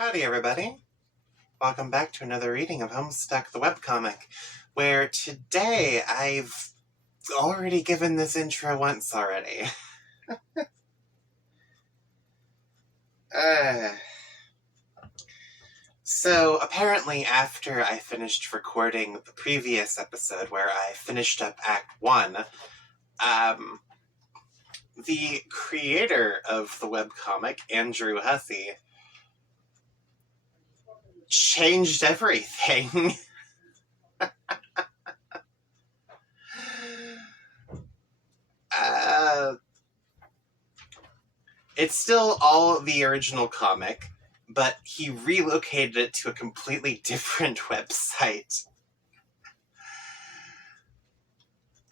Howdy, everybody. Welcome back to another reading of Homestuck, the webcomic, where today I've already given this intro once already. So, apparently after I finished recording the previous episode where I finished up Act 1, the creator of the webcomic, Andrew Hussey, changed everything. It's still all the original comic, but he relocated it to a completely different website.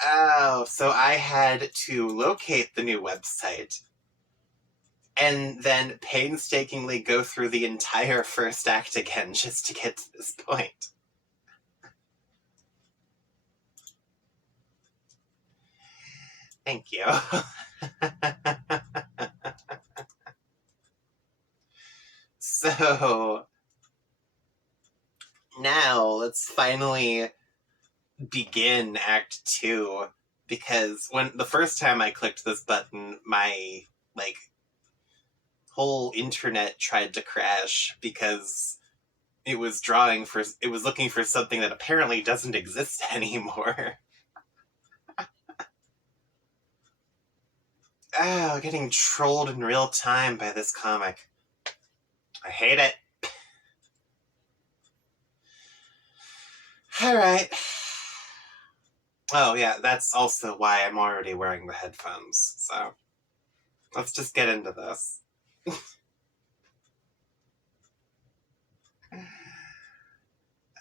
Oh, so I had to locate the new website and then painstakingly go through the entire first act again just to get to this point. Thank you. So, now let's finally begin Act 2, because when the first time I clicked this button, my, whole internet tried to crash because it was looking for something that apparently doesn't exist anymore. Oh, getting trolled in real time by this comic. I hate it. Alright. Oh yeah, that's also why I'm already wearing the headphones, so let's just get into this.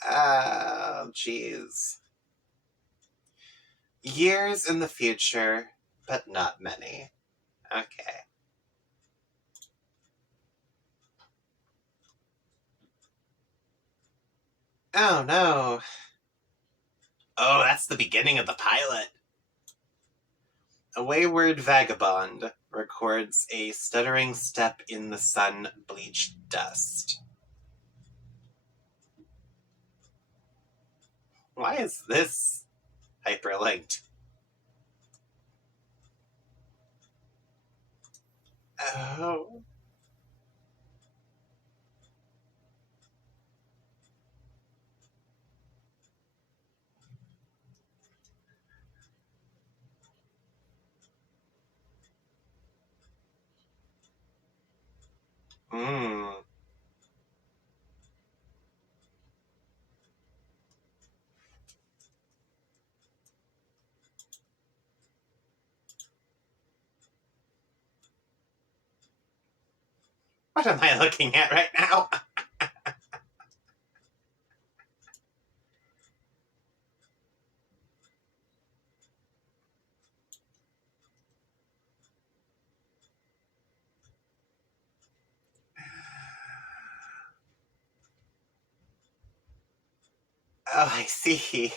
Oh, jeez. Years in the future, but not many. Okay. Oh no. Oh, that's the beginning of the pilot. A wayward vagabond records a stuttering step in the sun-bleached dust. Why is this hyperlinked? Oh. What am I looking at right now? Oh, I see.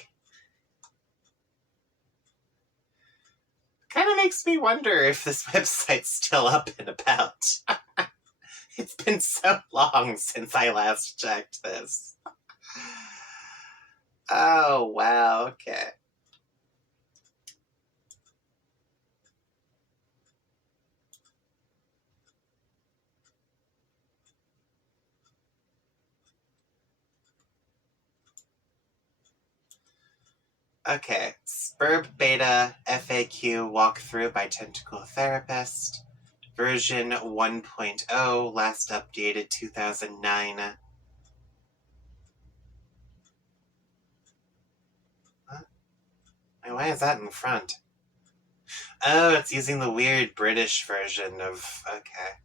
Kind of makes me wonder if this website's still up and about. It's been so long since I last checked this. Oh, wow, okay. Okay, Spurb Beta FAQ walkthrough by Tentacle Therapist, version 1.0, last updated 2009. Huh? Why is that in front? Oh, it's using the weird British version of... Okay.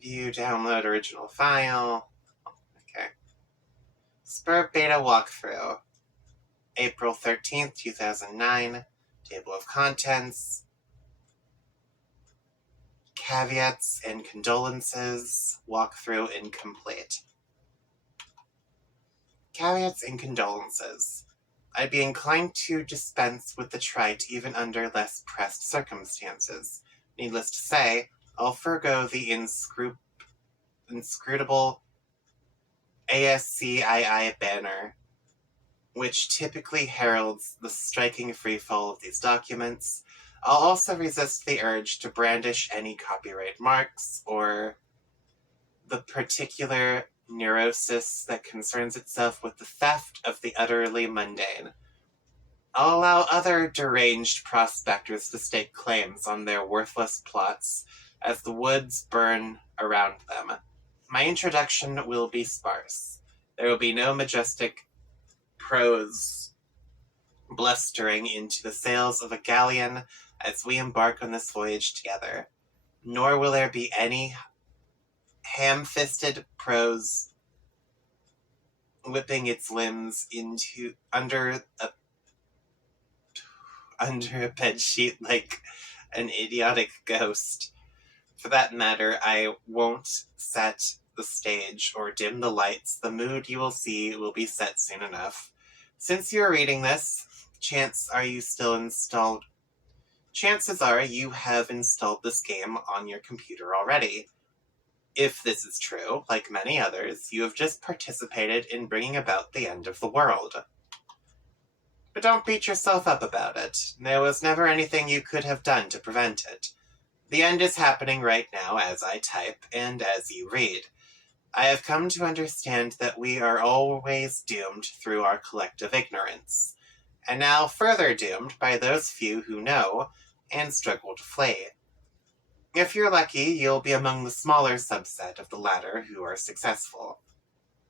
View, download original file. Okay. Spurb Beta walkthrough. April 13th, 2009. Table of contents. Caveats and condolences. Walkthrough incomplete. Caveats and condolences. I'd be inclined to dispense with the trite even under less pressed circumstances. Needless to say, I'll forgo the inscrutable ASCII banner, which typically heralds the striking freefall of these documents. I'll also resist the urge to brandish any copyright marks or the particular neurosis that concerns itself with the theft of the utterly mundane. I'll allow other deranged prospectors to stake claims on their worthless plots as the woods burn around them. My introduction will be sparse. There will be no majestic prose blustering into the sails of a galleon as we embark on this voyage together, nor will there be any ham-fisted prose whipping its limbs under a bedsheet like an idiotic ghost. For that matter, I won't set the stage or dim the lights. The mood you will see will be set soon enough. Since you're reading this, chances are you have installed this game on your computer already. If this is true, like many others, you have just participated in bringing about the end of the world. But don't beat yourself up about it. There was never anything you could have done to prevent it. The end is happening right now as I type and as you read. I have come to understand that we are always doomed through our collective ignorance, and now further doomed by those few who know and struggle to flee. If you're lucky, you'll be among the smaller subset of the latter who are successful.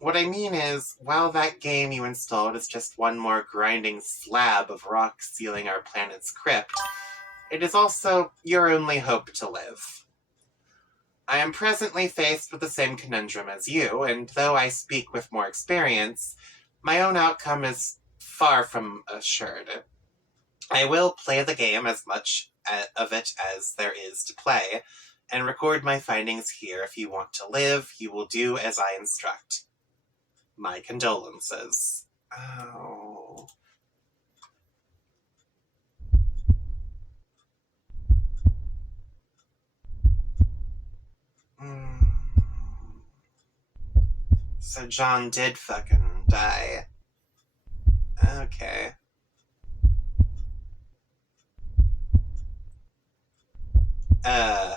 What I mean is, while that game you installed is just one more grinding slab of rock sealing our planet's crypt, it is also your only hope to live. I am presently faced with the same conundrum as you, and though I speak with more experience, my own outcome is far from assured. I will play the game as much of it as there is to play, and record my findings here. If you want to live, you will do as I instruct. My condolences. Oh. So John did fucking die. Okay. Oh.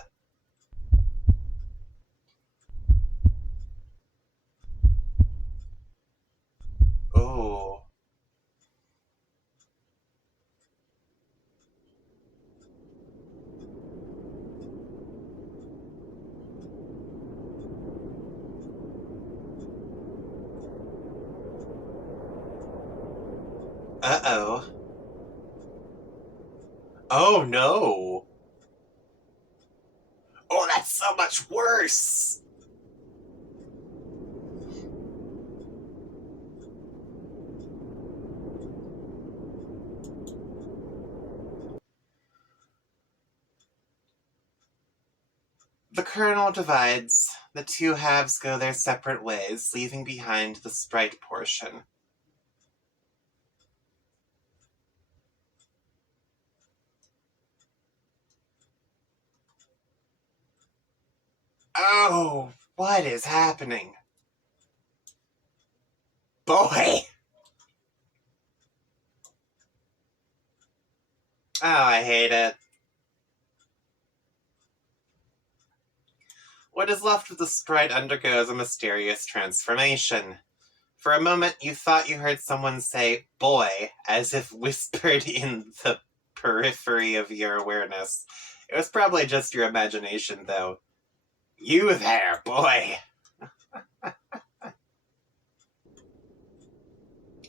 Uh-oh. Oh, no. Oh, that's so much worse. The kernel divides. The two halves go their separate ways, leaving behind the sprite portion. Oh, what is happening? Boy! Oh, I hate it. What is left of the sprite undergoes a mysterious transformation. For a moment, you thought you heard someone say, boy, as if whispered in the periphery of your awareness. It was probably just your imagination, though. You there, boy!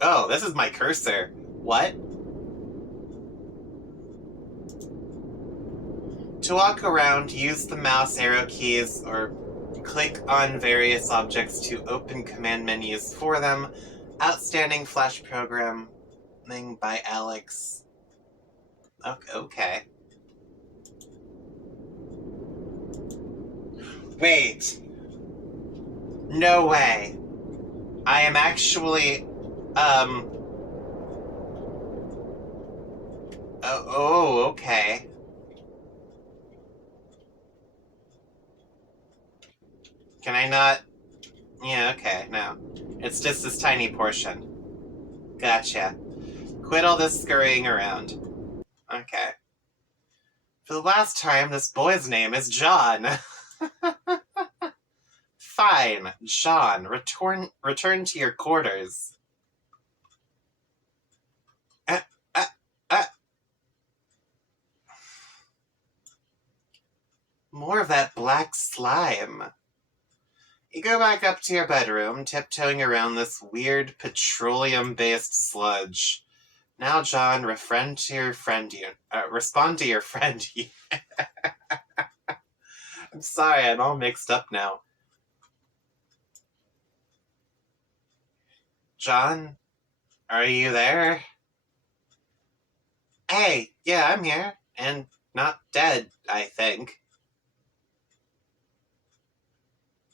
Oh, this is my cursor. What? To walk around, use the mouse arrow keys or click on various objects to open command menus for them. Outstanding Flash programming by Alex. Okay. Wait. No way. I am actually, oh, okay. Can I not? Yeah, okay, no. It's just this tiny portion. Gotcha. Quit all this scurrying around. Okay. For the last time, this boy's name is John. Fine, John, return to your quarters. Uh, uh, uh. More of that black slime. You go back up to your bedroom, tiptoeing around this weird petroleum-based sludge. Now, John, respond to your friend. I'm sorry, I'm all mixed up now. John, are you there? Hey, yeah, I'm here. And not dead, I think.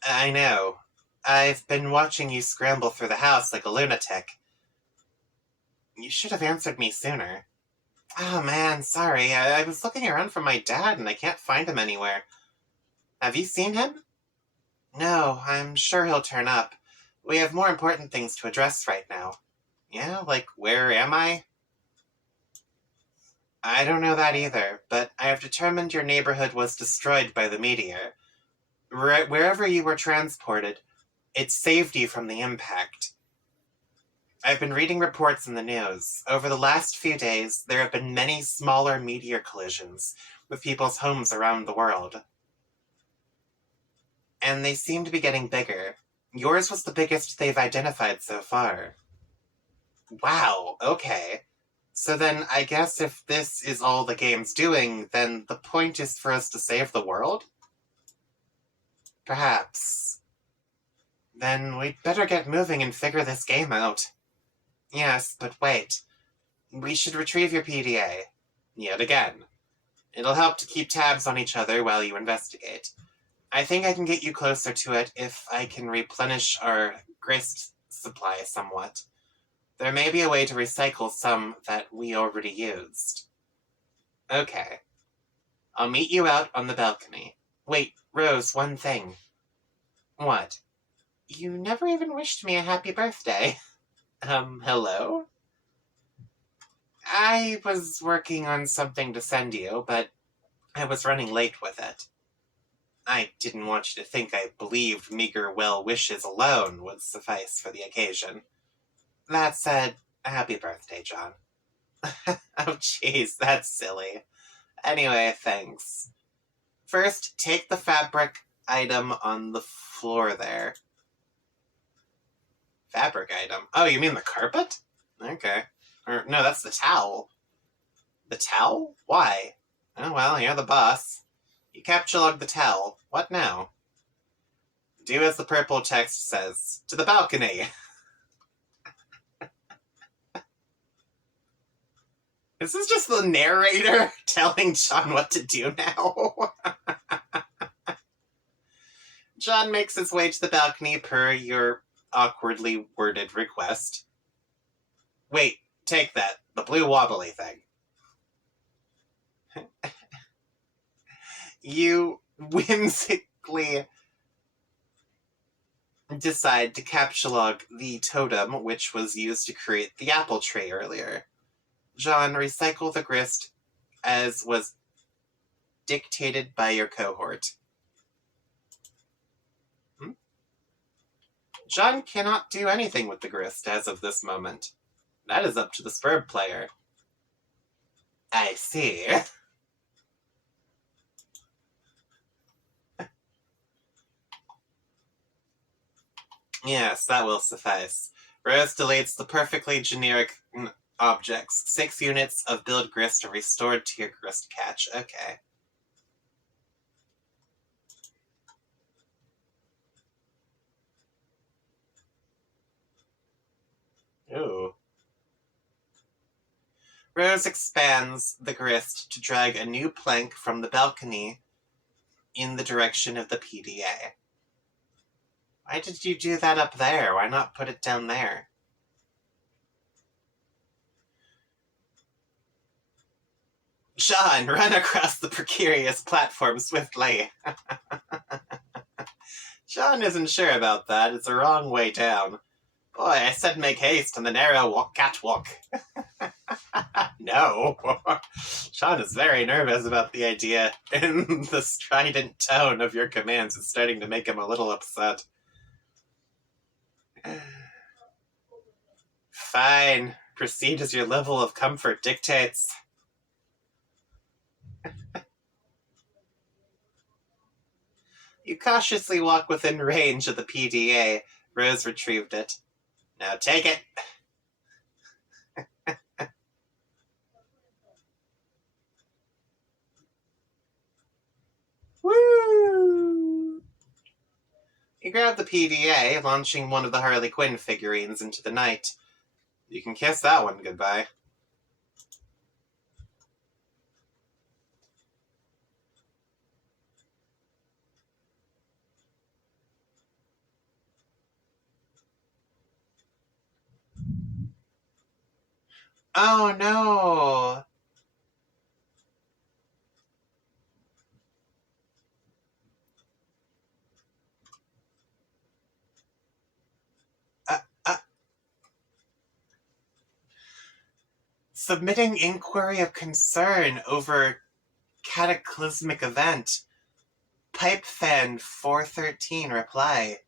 I know. I've been watching you scramble through the house like a lunatic. You should have answered me sooner. Oh man, sorry. I was looking around for my dad and I can't find him anywhere. Have you seen him? No, I'm sure he'll turn up. We have more important things to address right now. Yeah, like where am I? I don't know that either, but I have determined your neighborhood was destroyed by the meteor. Wherever you were transported, it saved you from the impact. I've been reading reports in the news. Over the last few days, there have been many smaller meteor collisions with people's homes around the world. And they seem to be getting bigger. Yours was the biggest they've identified so far. Wow, okay. So then I guess if this is all the game's doing, then the point is for us to save the world? Perhaps. Then we'd better get moving and figure this game out. Yes, but wait. We should retrieve your PDA. Yet again. It'll help to keep tabs on each other while you investigate. I think I can get you closer to it if I can replenish our grist supply somewhat. There may be a way to recycle some that we already used. Okay. I'll meet you out on the balcony. Wait, Rose, one thing. What? You never even wished me a happy birthday. Hello? I was working on something to send you, but I was running late with it. I didn't want you to think I believed meager well wishes alone would suffice for the occasion. That said, happy birthday, John. Oh, jeez, that's silly. Anyway, thanks. First, take the fabric item on the floor there. Fabric item? Oh, you mean the carpet? Okay. Or, no, that's the towel. The towel? Why? Oh, well, you're the boss. You captchalogue the towel. What now? Do as the purple text says. To the balcony! Is this just the narrator telling John what to do now? John makes his way to the balcony per your awkwardly worded request. Wait, take that. The blue wobbly thing. You whimsically decide to captchalogue the totem which was used to create the apple tree earlier. John, recycle the grist as was dictated by your cohort. John cannot do anything with the grist as of this moment. That is up to the Spurb player. I see. Yes, that will suffice. Rose deletes the perfectly generic objects. 6 units of build grist are restored to your grist catch. Okay. Ooh. Rose expands the grist to drag a new plank from the balcony in the direction of the PDA. Why did you do that up there? Why not put it down there? John, run across the precarious platform swiftly. Sean isn't sure about that. It's the wrong way down. Boy, I said make haste on the narrow catwalk. No. Sean is very nervous about the idea, and the strident tone of your commands is starting to make him a little upset. Fine. Proceed as your level of comfort dictates. You cautiously walk within range of the PDA. Rose retrieved it. Now take it. Woo! You grab the PDA, launching one of the Harley Quinn figurines into the night. You can kiss that one goodbye. Oh no! Submitting inquiry of concern over cataclysmic event. Pipefan 413 reply.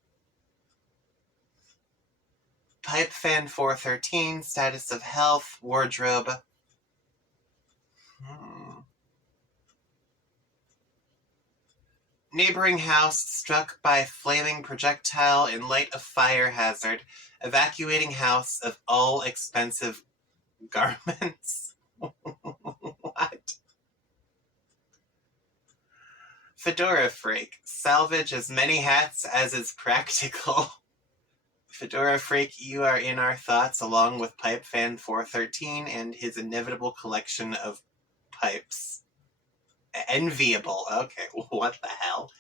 Pipefan 413, status of health, wardrobe. Neighboring house struck by flaming projectile in light of fire hazard. Evacuating house of all expensive garments. What? Fedora Freak. Salvage as many hats as is practical. Fedora Freak, you are in our thoughts along with Pipefan 413 and his inevitable collection of pipes. Enviable. Okay, what the hell?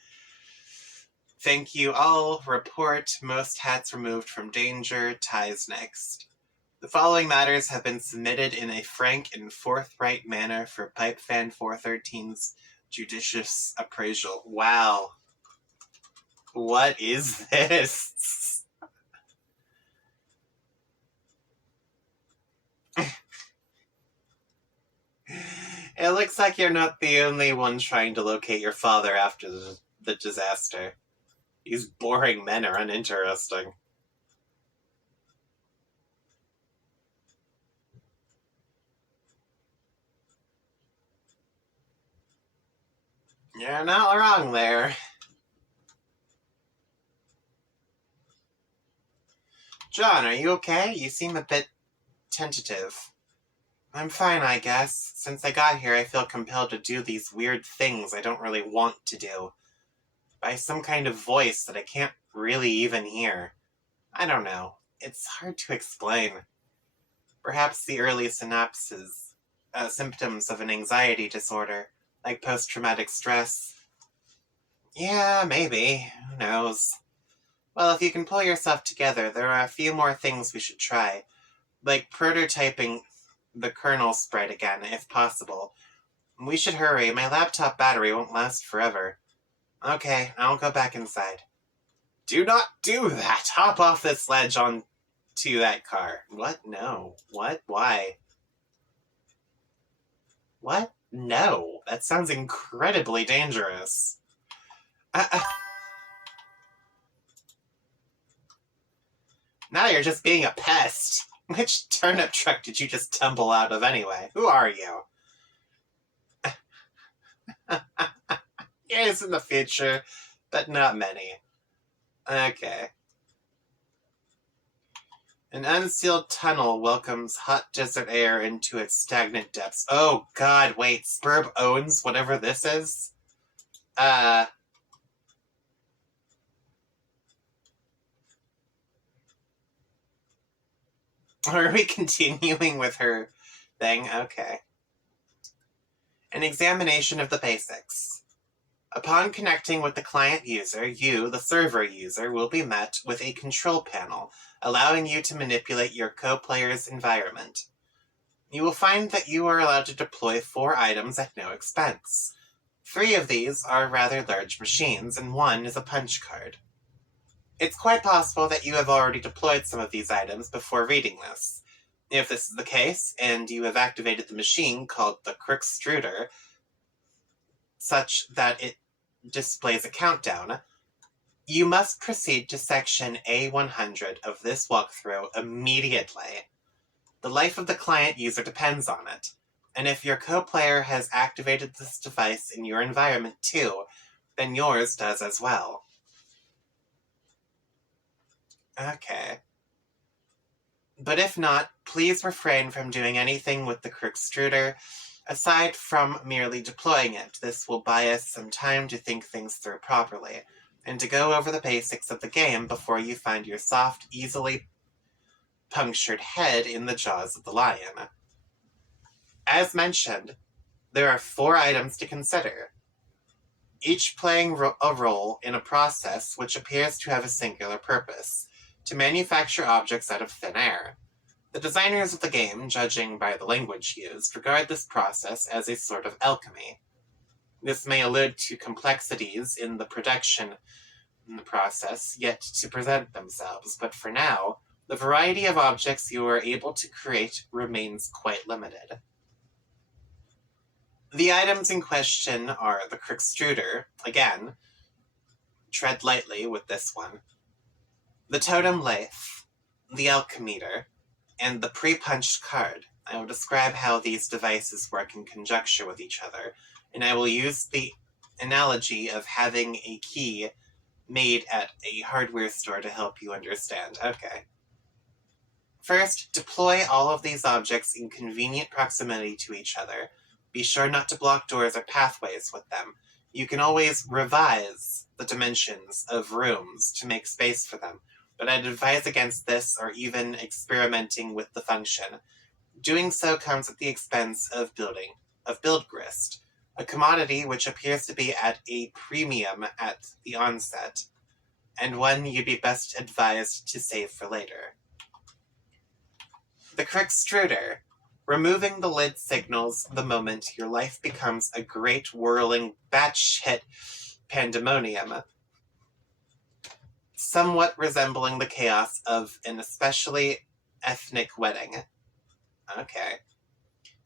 Thank you all. Report. Most hats removed from danger. Ties next. The following matters have been submitted in a frank and forthright manner for Pipefan 413's judicious appraisal. Wow. What is this? It looks like you're not the only one trying to locate your father after the disaster. These boring men are uninteresting. You're not wrong there. John, are you okay? You seem a bit tentative. I'm fine, I guess. Since I got here, I feel compelled to do these weird things I don't really want to do. By some kind of voice that I can't really even hear. I don't know. It's hard to explain. Perhaps the early synapses, symptoms of an anxiety disorder, like post-traumatic stress. Yeah, maybe. Who knows? Well, if you can pull yourself together, there are a few more things we should try. Like prototyping the kernel spread again, if possible. We should hurry. My laptop battery won't last forever. Okay, I'll go back inside. Do not do that! Hop off this ledge onto that car. What? No. What? Why? What? No. That sounds incredibly dangerous. Now you're just being a pest. Which turnip truck did you just tumble out of anyway? Who are you? Yes, in the future, but not many. Okay. An unsealed tunnel welcomes hot desert air into its stagnant depths. Oh god, wait, Spurb owns whatever this is? Are we continuing with her thing? Okay. An examination of the basics. Upon connecting with the client user, you, the server user, will be met with a control panel, allowing you to manipulate your co-player's environment. You will find that you are allowed to deploy 4 items at no expense. 3 of these are rather large machines, and 1 is a punch card. It's quite possible that you have already deployed some of these items before reading this. If this is the case, and you have activated the machine called the Crookstruder, such that it displays a countdown, you must proceed to section A100 of this walkthrough immediately. The life of the client user depends on it, and if your co-player has activated this device in your environment too, then yours does as well. Okay. But if not, please refrain from doing anything with the Crookstruder, aside from merely deploying it. This will buy us some time to think things through properly, and to go over the basics of the game before you find your soft, easily punctured head in the jaws of the lion. As mentioned, there are 4 items to consider, each playing a role in a process which appears to have a singular purpose: to manufacture objects out of thin air. The designers of the game, judging by the language used, regard this process as a sort of alchemy. This may allude to complexities in the production in the process yet to present themselves, but for now, the variety of objects you are able to create remains quite limited. The items in question are the Crookstruder, again, tread lightly with this one, the totem lathe, the alchemeter, and the pre-punched card. I will describe how these devices work in conjunction with each other, and I will use the analogy of having a key made at a hardware store to help you understand. Okay. First, deploy all of these objects in convenient proximity to each other. Be sure not to block doors or pathways with them. You can always revise the dimensions of rooms to make space for them, but I'd advise against this or even experimenting with the function. Doing so comes at the expense of build grist, a commodity which appears to be at a premium at the onset, and one you'd be best advised to save for later. The Crookstruder. Removing the lid signals the moment your life becomes a great whirling batshit pandemonium, somewhat resembling the chaos of an especially ethnic wedding. Okay.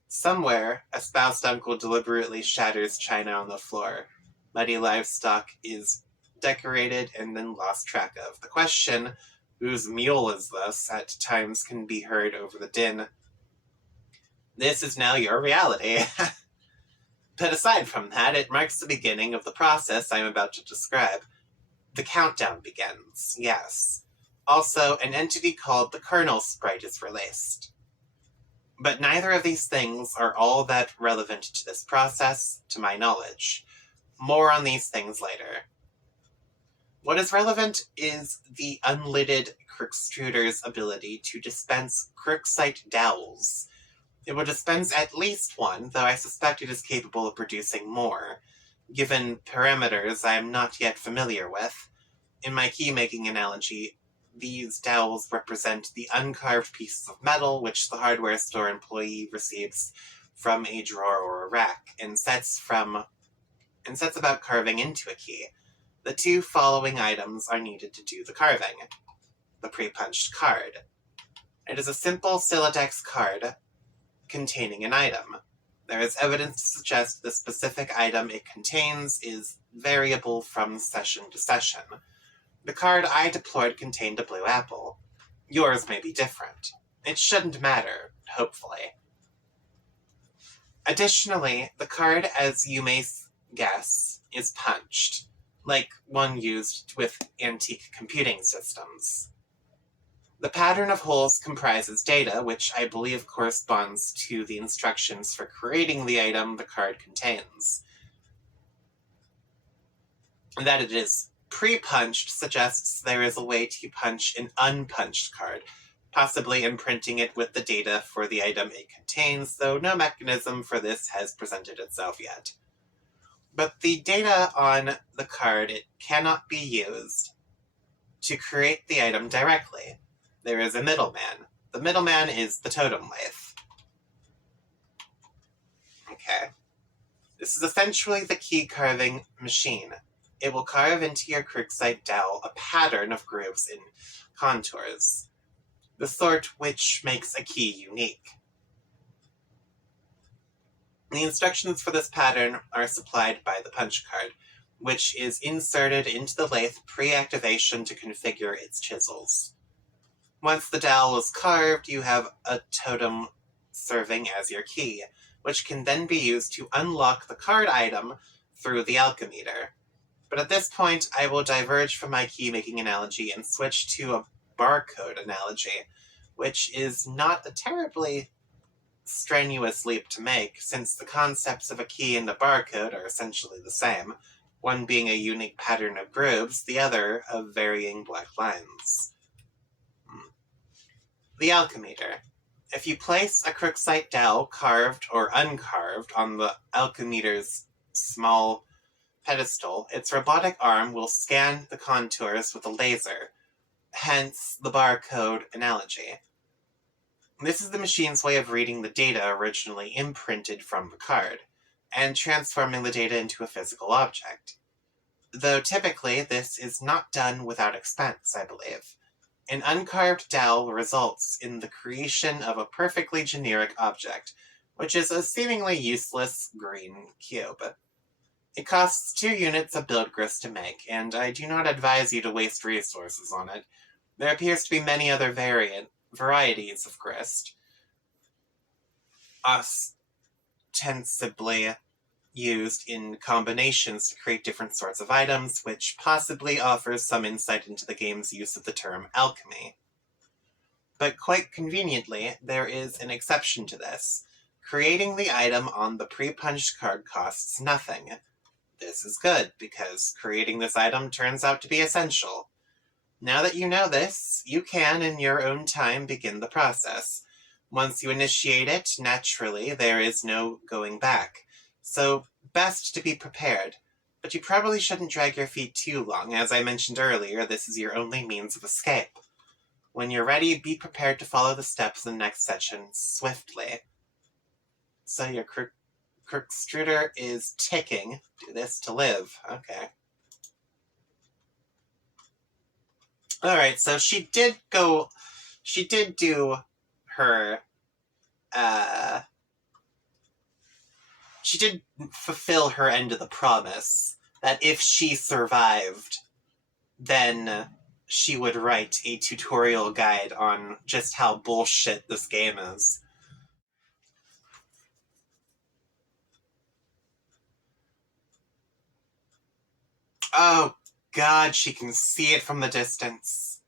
Somewhere, a spoused uncle deliberately shatters china on the floor. Muddy livestock is decorated and then lost track of. The question, whose mule is this, at times can be heard over the din. This is now your reality. But aside from that, it marks the beginning of the process I'm about to describe. The countdown begins, yes. Also, an entity called the Kernel Sprite is released. But neither of these things are all that relevant to this process, to my knowledge. More on these things later. What is relevant is the unlidded Crookstruder's ability to dispense Crooksite dowels. It will dispense at least one, though I suspect it is capable of producing more, given parameters I am not yet familiar with. In my key-making analogy, these dowels represent the uncarved pieces of metal which the hardware store employee receives from a drawer or a rack, and sets about carving into a key. The 2 following items are needed to do the carving. The pre-punched card. It is a simple Siladex card containing an item. There is evidence to suggest the specific item it contains is variable from session to session. The card I deployed contained a blue apple. Yours may be different. It shouldn't matter, hopefully. Additionally, the card, as you may guess, is punched, like one used with antique computing systems. The pattern of holes comprises data, which I believe corresponds to the instructions for creating the item the card contains. That it is pre-punched suggests there is a way to punch an unpunched card, possibly imprinting it with the data for the item it contains, though no mechanism for this has presented itself yet. But the data on the card, it cannot be used to create the item directly. There is a middleman. The middleman is the totem lathe. Okay. This is essentially the key carving machine. it will carve into your Crookside dowel a pattern of grooves and contours, the sort which makes a key unique. The instructions for this pattern are supplied by the punch card, which is inserted into the lathe pre-activation to configure its chisels. Once the dowel is carved, you have a totem serving as your key, which can then be used to unlock the card item through the alchemeter. But at this point, I will diverge from my key-making analogy and switch to a barcode analogy, which is not a terribly strenuous leap to make, since the concepts of a key and a barcode are essentially the same, one being a unique pattern of grooves, the other of varying black lines. The alchemeter. If you place a Crookside dowel, carved or uncarved, on the alchemeter's small pedestal, its robotic arm will scan the contours with a laser, hence the barcode analogy. This is the machine's way of reading the data originally imprinted from the card, and transforming the data into a physical object. Though typically this is not done without expense, I believe. An uncarved dowel results in the creation of a perfectly generic object, which is a seemingly useless green cube. It costs 2 units of build grist to make, and I do not advise you to waste resources on it. There appears to be many other varieties of grist, ostensibly used in combinations to create different sorts of items, which possibly offers some insight into the game's use of the term alchemy. But quite conveniently, there is an exception to this. Creating the item on the pre-punched card costs nothing. This is good, because creating this item turns out to be essential. Now that you know this, you can, in your own time, begin the process. Once you initiate it, naturally, there is no going back. So, best to be prepared. But you probably shouldn't drag your feet too long. As I mentioned earlier, this is your only means of escape. When you're ready, be prepared to follow the steps in the next section swiftly. So your Crookstruder is ticking. Do this to live. Okay. Alright, so she did do her, she did fulfill her end of the promise, that if she survived, then she would write a tutorial guide on just how bullshit this game is. Oh god, she can see it from the distance.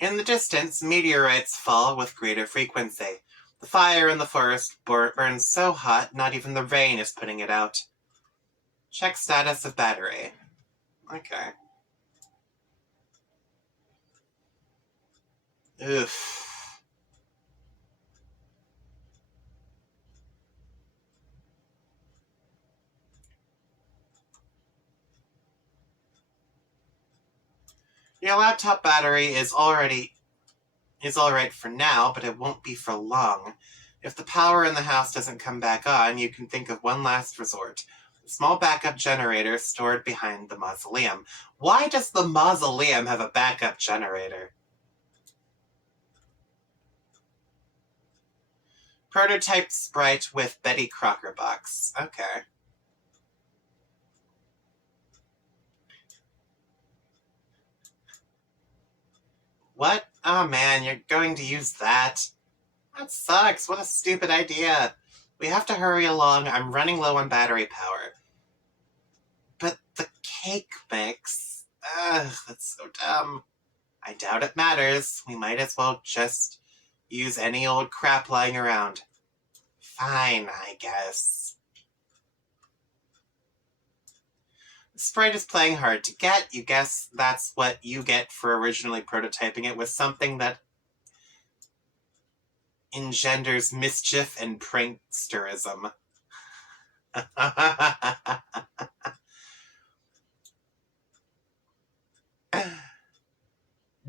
In the distance, meteorites fall with greater frequency. The fire in the forest burns so hot, not even the rain is putting it out. Check status of battery. Okay. Oof. Your laptop battery is alright for now, but it won't be for long. If the power in the house doesn't come back on, you can think of one last resort. A small backup generator stored behind the mausoleum. Why does the mausoleum have a backup generator? Prototype sprite with Betty Crocker box. Okay. What? Oh man, you're going to use that? That sucks. What a stupid idea. We have to hurry along. I'm running low on battery power. But the cake mix... Ugh, that's so dumb. I doubt it matters. We might as well just use any old crap lying around. Fine, I guess. The sprite is playing hard to get. You guess that's what you get for originally prototyping it with something that engenders mischief and pranksterism.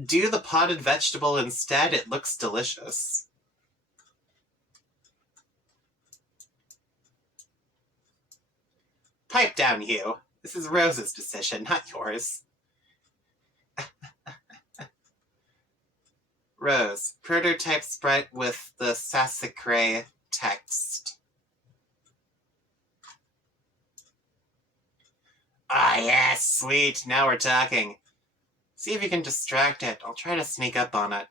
Do the potted vegetable instead. It looks delicious. pipe down, you. This is Rose's decision, not yours. Rose, prototype sprite with the Sassacre text. Ah, yes, sweet. Now we're talking. See if you can distract it. I'll try to sneak up on it.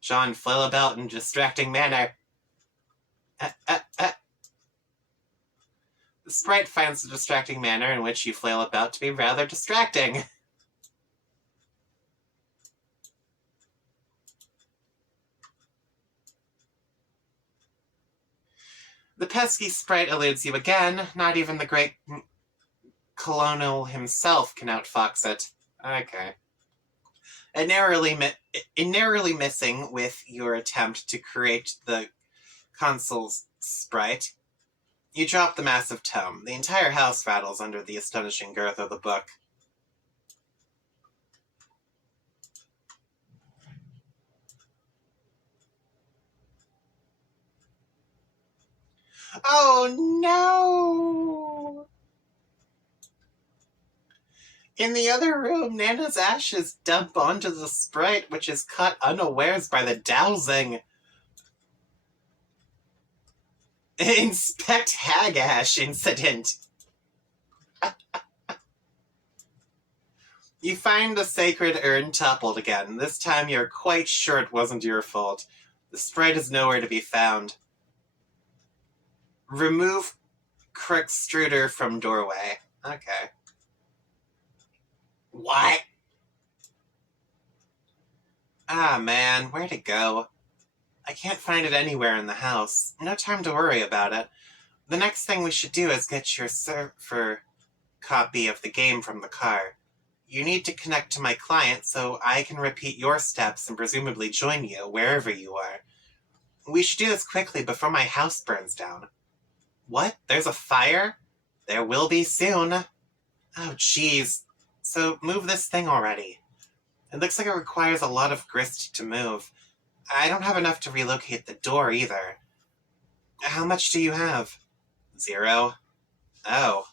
John, flail about in distracting manner. The sprite finds the distracting manner in which you flail about to be rather distracting. The pesky sprite eludes you again. Not even the great colonel himself can outfox it. Okay. And narrowly missing with your attempt to create the console's sprite, you drop the massive tome. The entire house rattles under the astonishing girth of the book. Oh no! In the other room, Nana's ashes dump onto the sprite, which is caught unawares by the dowsing. Inspect Hagash incident. You find the sacred urn toppled again. This time you're quite sure it wasn't your fault. The sprite is nowhere to be found. Remove Crickstruder from doorway. Okay. What? Ah, man, where'd it go? I can't find it anywhere in the house. No time to worry about it. The next thing we should do is get your server copy of the game from the car. You need to connect to my client so I can repeat your steps and presumably join you wherever you are. We should do this quickly before my house burns down. What? There's a fire? There will be soon. Oh, jeez. So move this thing already. It looks like it requires a lot of grist to move. I don't have enough to relocate the door either. How much do you have? 0. Oh,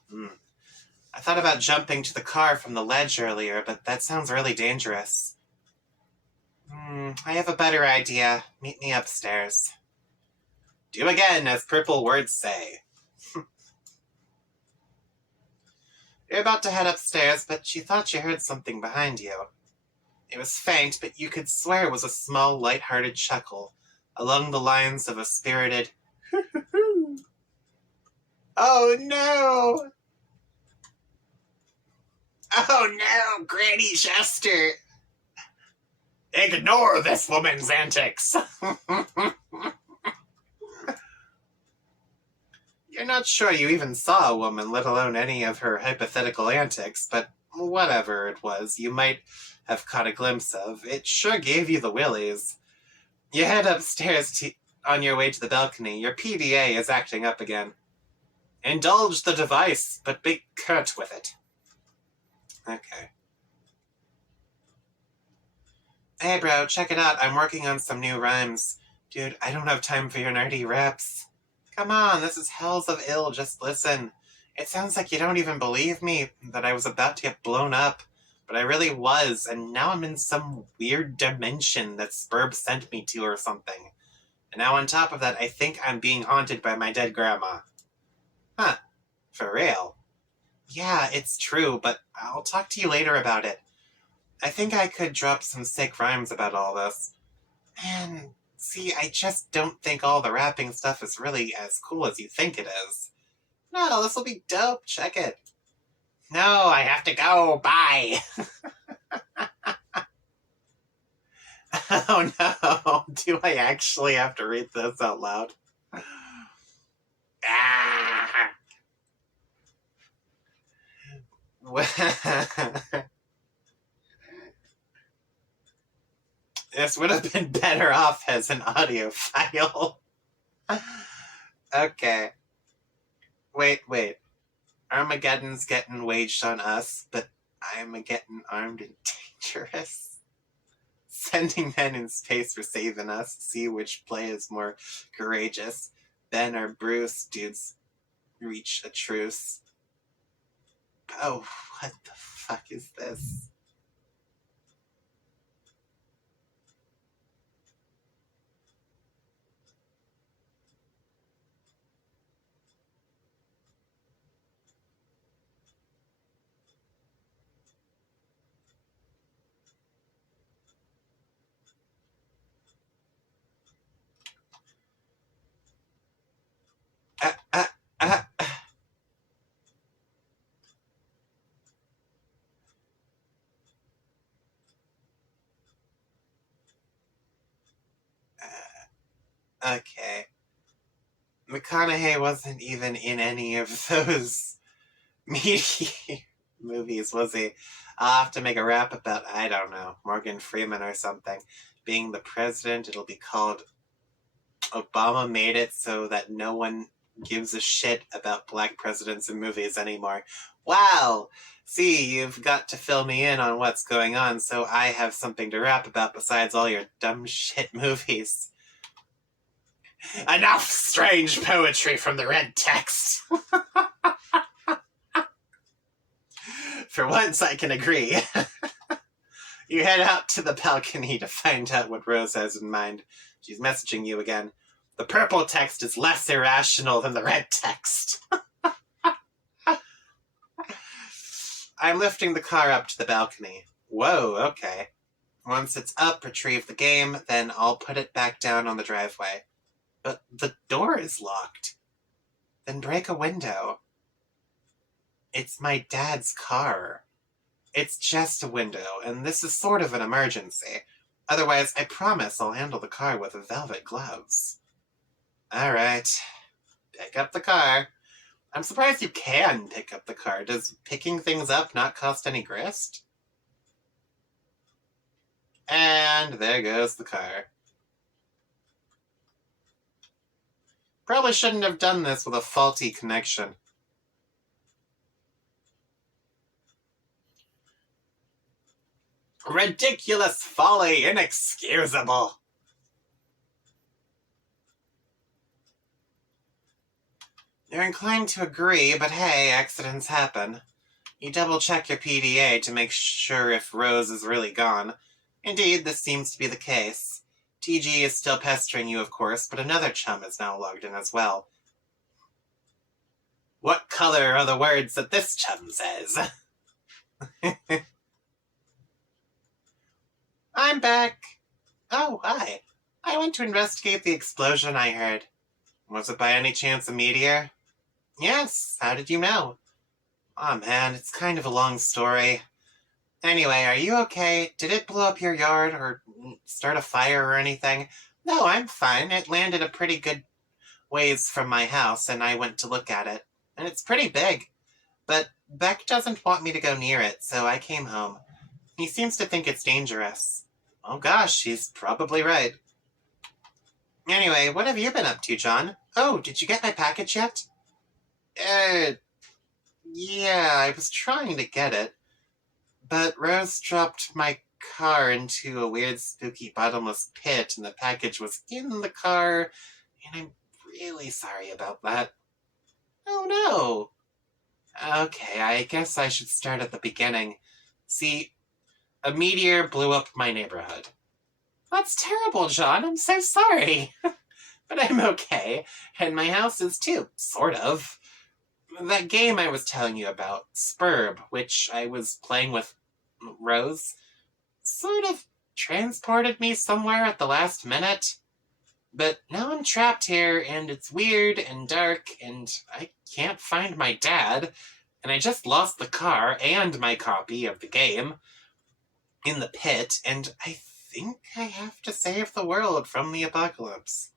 I thought about jumping to the car from the ledge earlier, but that sounds really dangerous. I have a better idea. Meet me upstairs. Do again, as purple words say. You're about to head upstairs, but you thought you heard something behind you. It was faint, but you could swear it was a small, light-hearted chuckle, along the lines of a spirited, Oh no! Oh no, Granny Chester! Ignore this woman's antics! You're not sure you even saw a woman, let alone any of her hypothetical antics, but whatever it was you might have caught a glimpse of, it sure gave you the willies. You head upstairs on your way to the balcony. Your PDA is acting up again. Indulge the device, but be curt with it. Okay. Hey bro, check it out. I'm working on some new rhymes. Dude, I don't have time for your nerdy raps. Come on, this is hells of ill, just listen. It sounds like you don't even believe me that I was about to get blown up, but I really was, and now I'm in some weird dimension that Spurb sent me to or something. And now on top of that, I think I'm being haunted by my dead grandma. Huh, for real? Yeah, it's true, but I'll talk to you later about it. I think I could drop some sick rhymes about all this. Man, see, I just don't think all the rapping stuff is really as cool as you think it is. No, this'll be dope, check it. No, I have to go, bye! Oh no, do I actually have to read this out loud? Ah! This would have been better off as an audio file. Okay. Wait. Armageddon's getting waged on us, but I'm getting armed and dangerous. Sending men in space for saving us. See which play is more courageous. Ben or Bruce, dudes, reach a truce. Oh, what the fuck is this? Uh, uh, uh, okay. McConaughey wasn't even in any of those meaty movies, was he? I'll have to make a rap about, I don't know, Morgan Freeman or something. Being the president, it'll be called Obama Made It So That No One Gives a Shit About Black Presidents in Movies Anymore. Wow! See, you've got to fill me in on what's going on so I have something to rap about besides all your dumb shit movies. Enough strange poetry from the red text! For once, I can agree. You head out to the balcony to find out what Rose has in mind. She's messaging you again. The purple text is less irrational than the red text. I'm lifting the car up to the balcony. Whoa, okay. Once it's up, retrieve the game, then I'll put it back down on the driveway. But the door is locked. Then break a window. It's my dad's car. It's just a window, and this is sort of an emergency. Otherwise, I promise I'll handle the car with velvet gloves. Alright. Pick up the car. I'm surprised you can pick up the car. Does picking things up not cost any grist? And there goes the car. Probably shouldn't have done this with a faulty connection. Ridiculous folly, inexcusable. You're inclined to agree, but hey, accidents happen. You double-check your PDA to make sure if Rose is really gone. Indeed, this seems to be the case. TG is still pestering you, of course, but another chum is now logged in as well. What color are the words that this chum says? I'm back. Oh, hi. I went to investigate the explosion I heard. Was it by any chance a meteor? Yes, how did you know? Aw, man, it's kind of a long story. Anyway, are you okay? Did it blow up your yard or start a fire or anything? No, I'm fine. It landed a pretty good ways from my house, and I went to look at it. And it's pretty big. But Beck doesn't want me to go near it, so I came home. He seems to think it's dangerous. Oh gosh, he's probably right. Anyway, what have you been up to, John? Oh, did you get my package yet? Yeah, I was trying to get it. But Rose dropped my car into a weird, spooky, bottomless pit, and the package was in the car, and I'm really sorry about that. Oh no! Okay, I guess I should start at the beginning. See, a meteor blew up my neighborhood. That's terrible, John. I'm so sorry. But I'm okay, and my house is too, sort of. That game I was telling you about, Spurb, which I was playing with Rose, sort of transported me somewhere at the last minute. But now I'm trapped here, and it's weird and dark, and I can't find my dad, and I just lost the car and my copy of the game in the pit, and I think I have to save the world from the apocalypse.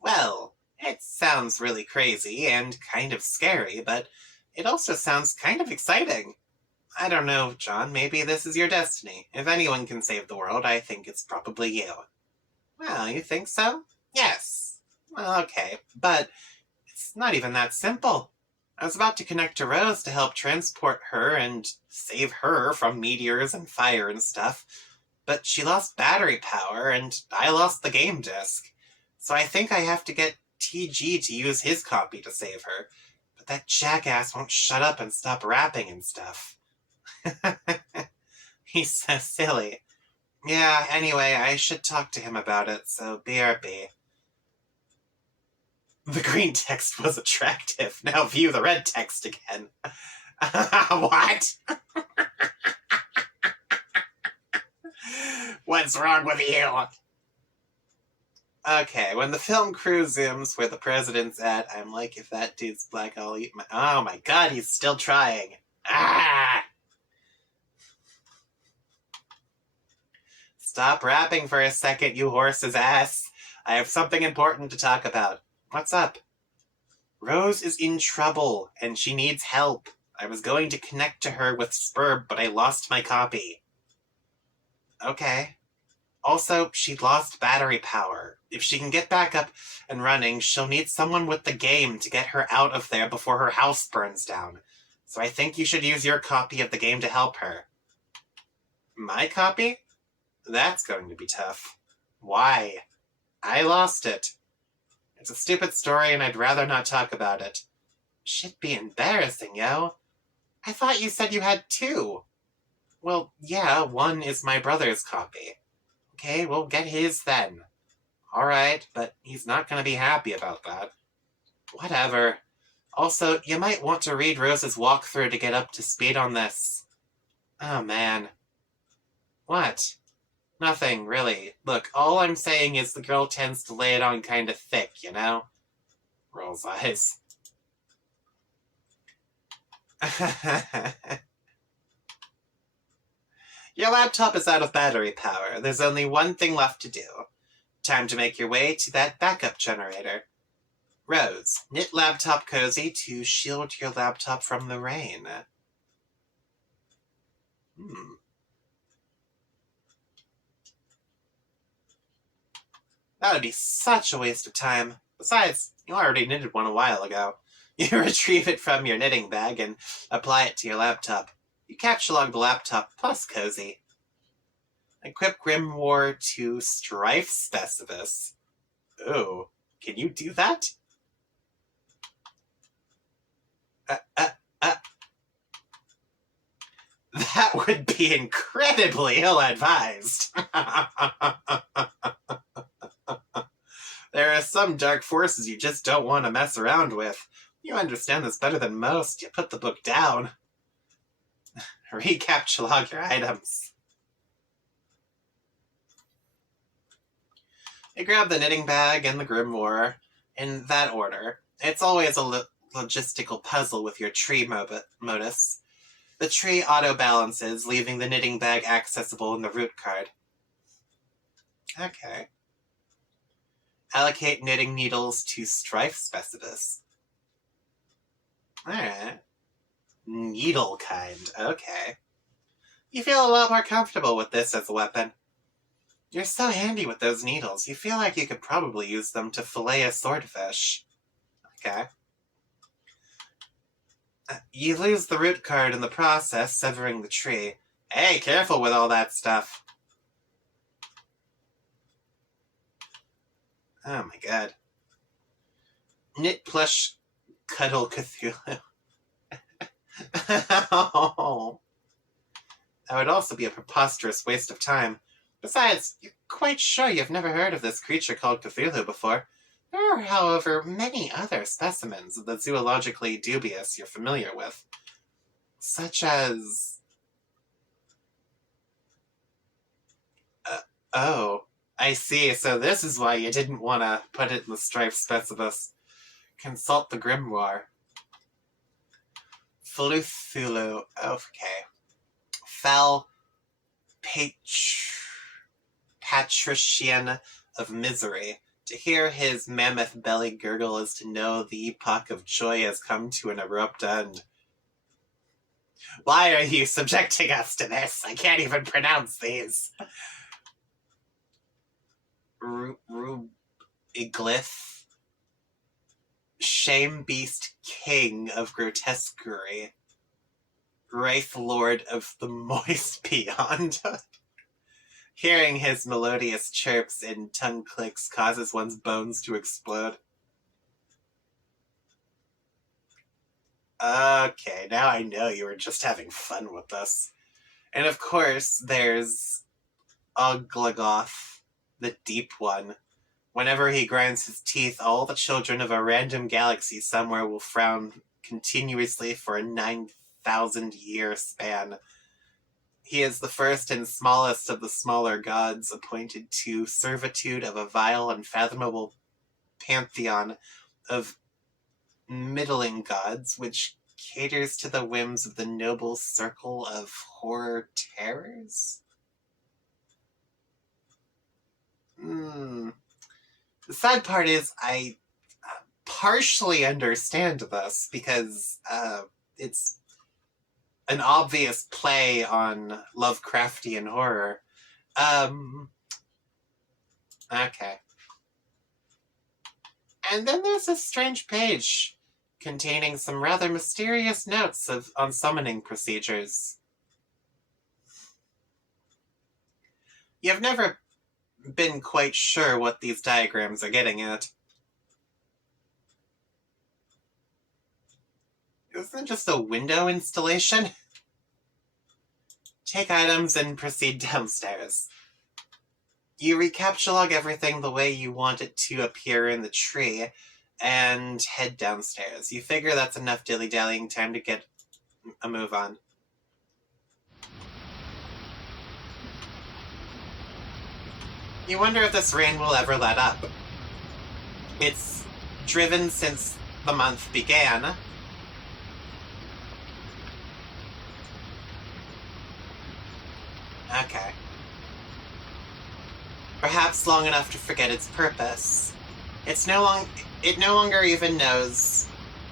Well, it sounds really crazy and kind of scary, but it also sounds kind of exciting. I don't know, John, maybe this is your destiny. If anyone can save the world, I think it's probably you. Well, you think so? Yes. Well, okay, but it's not even that simple. I was about to connect to Rose to help transport her and save her from meteors and fire and stuff, but she lost battery power and I lost the game disc. So I think I have to get TG to use his copy to save her. But that jackass won't shut up and stop rapping and stuff. He's so silly. Yeah, anyway, I should talk to him about it, so BRB. The green text was attractive. Now view the red text again. What? What's wrong with you? Okay, when the film crew zooms where the president's at, I'm like, if that dude's black, I'll eat my... Oh my god, he's still trying. Ah! Stop rapping for a second, you horse's ass. I have something important to talk about. What's up? Rose is in trouble, and she needs help. I was going to connect to her with Spurb, but I lost my copy. Okay. Also, she lost battery power. If she can get back up and running, she'll need someone with the game to get her out of there before her house burns down. So I think you should use your copy of the game to help her. My copy? That's going to be tough. Why? I lost it. It's a stupid story and I'd rather not talk about it. Should be embarrassing, yo. I thought you said you had 2. Well, yeah, 1 is my brother's copy. Okay, we'll get his then. Alright, but he's not going to be happy about that. Whatever. Also, you might want to read Rose's walkthrough to get up to speed on this. Oh, man. What? Nothing, really. Look, all I'm saying is the girl tends to lay it on kind of thick, you know? Rolls eyes. Your laptop is out of battery power. There's only one thing left to do. Time to make your way to that backup generator. Rose, knit laptop cozy to shield your laptop from the rain. That would be such a waste of time. Besides, you already knitted one a while ago. You retrieve it from your knitting bag and apply it to your laptop. You capture-log the laptop plus cozy. Equip Grimoire to Strife Specibus. Oh, can you do that? That would be incredibly ill-advised. There are some dark forces you just don't want to mess around with. You understand this better than most. You put the book down. Recapture-log your items. You grab the knitting bag and the grimoire in that order. It's always a logistical puzzle with your tree modus. The tree auto-balances, leaving the knitting bag accessible in the root card. Okay. Allocate knitting needles to Strife Specibus. Alright. Needle kind, okay. You feel a lot more comfortable with this as a weapon. You're so handy with those needles, you feel like you could probably use them to fillet a swordfish. Okay. You lose the root card in the process, severing the tree. Hey, careful with all that stuff. Oh my god. Knit plush cuddle Cthulhu. Oh. That would also be a preposterous waste of time. Besides, you're quite sure you've never heard of this creature called Cthulhu before. There are, however, many other specimens of the zoologically dubious you're familiar with. Such as... oh, I see. So this is why you didn't want to put it in the Strife Specibus. Consult the grimoire. Fluthulu. Okay. Fell patrician of misery. To hear his mammoth belly gurgle is to know the epoch of joy has come to an abrupt end. Why are you subjecting us to this? I can't even pronounce these. Iglyph. Shame beast king of grotesquerie. Wraith lord of the moist beyond. Hearing his melodious chirps and tongue clicks causes one's bones to explode. Okay, now I know you were just having fun with us. And of course, there's Uglagoth, the Deep One. Whenever he grinds his teeth, all the children of a random galaxy somewhere will frown continuously for a 9,000-year span. He is the first and smallest of the smaller gods, appointed to servitude of a vile, unfathomable pantheon of middling gods, which caters to the whims of the noble circle of horror terrors? The sad part is I partially understand this because it's an obvious play on Lovecraftian horror. Okay. And then there's a strange page containing some rather mysterious notes on summoning procedures. You've never been quite sure what these diagrams are getting at. Isn't it just a window installation? Take items and proceed downstairs. You recaptchulog everything the way you want it to appear in the tree, and head downstairs. You figure that's enough dilly-dallying time to get a move on. You wonder if this rain will ever let up. It's driven since the month began. Okay. Perhaps long enough to forget its purpose. It no longer even knows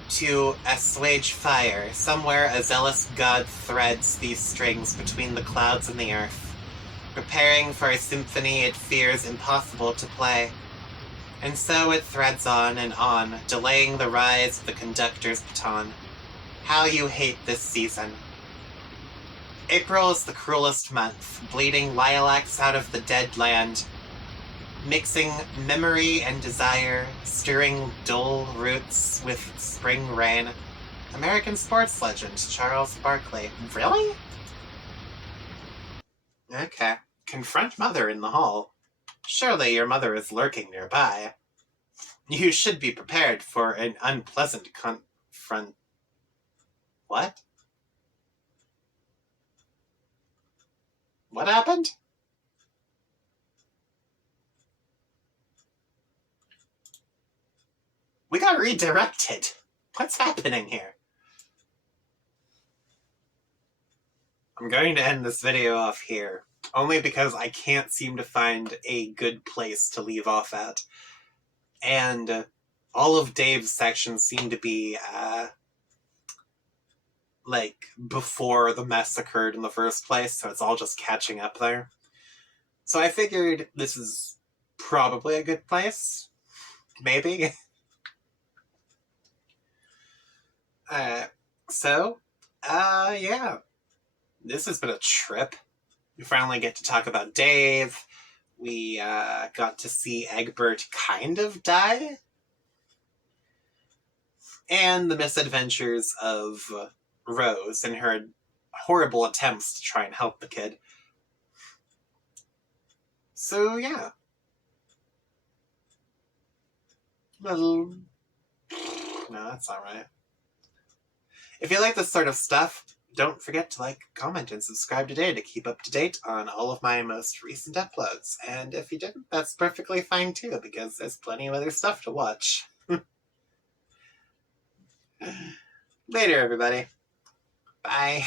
to assuage fire. Somewhere a zealous god threads these strings between the clouds and the earth, preparing for a symphony it fears impossible to play. And so it threads on and on, delaying the rise of the conductor's baton. How you hate this season. April is the cruelest month, bleeding lilacs out of the dead land, mixing memory and desire, stirring dull roots with spring rain. American sports legend, Charles Barkley. Really? Okay. Confront mother in the hall. Surely your mother is lurking nearby. You should be prepared for an unpleasant confront. What? What happened? We got redirected. What's happening here? I'm going to end this video off here, only because I can't seem to find a good place to leave off at. And all of Dave's sections seem to be, like, before the mess occurred in the first place, so it's all just catching up there. So I figured this is probably a good place. Maybe. Yeah. This has been a trip. We finally get to talk about Dave. We got to see Egbert kind of die. And the misadventures of Rose and her horrible attempts to try and help the kid. So, yeah. No, that's not right. If you like this sort of stuff, don't forget to like, comment, and subscribe today to keep up to date on all of my most recent uploads. And if you didn't, that's perfectly fine too, because there's plenty of other stuff to watch. Later, everybody. Bye.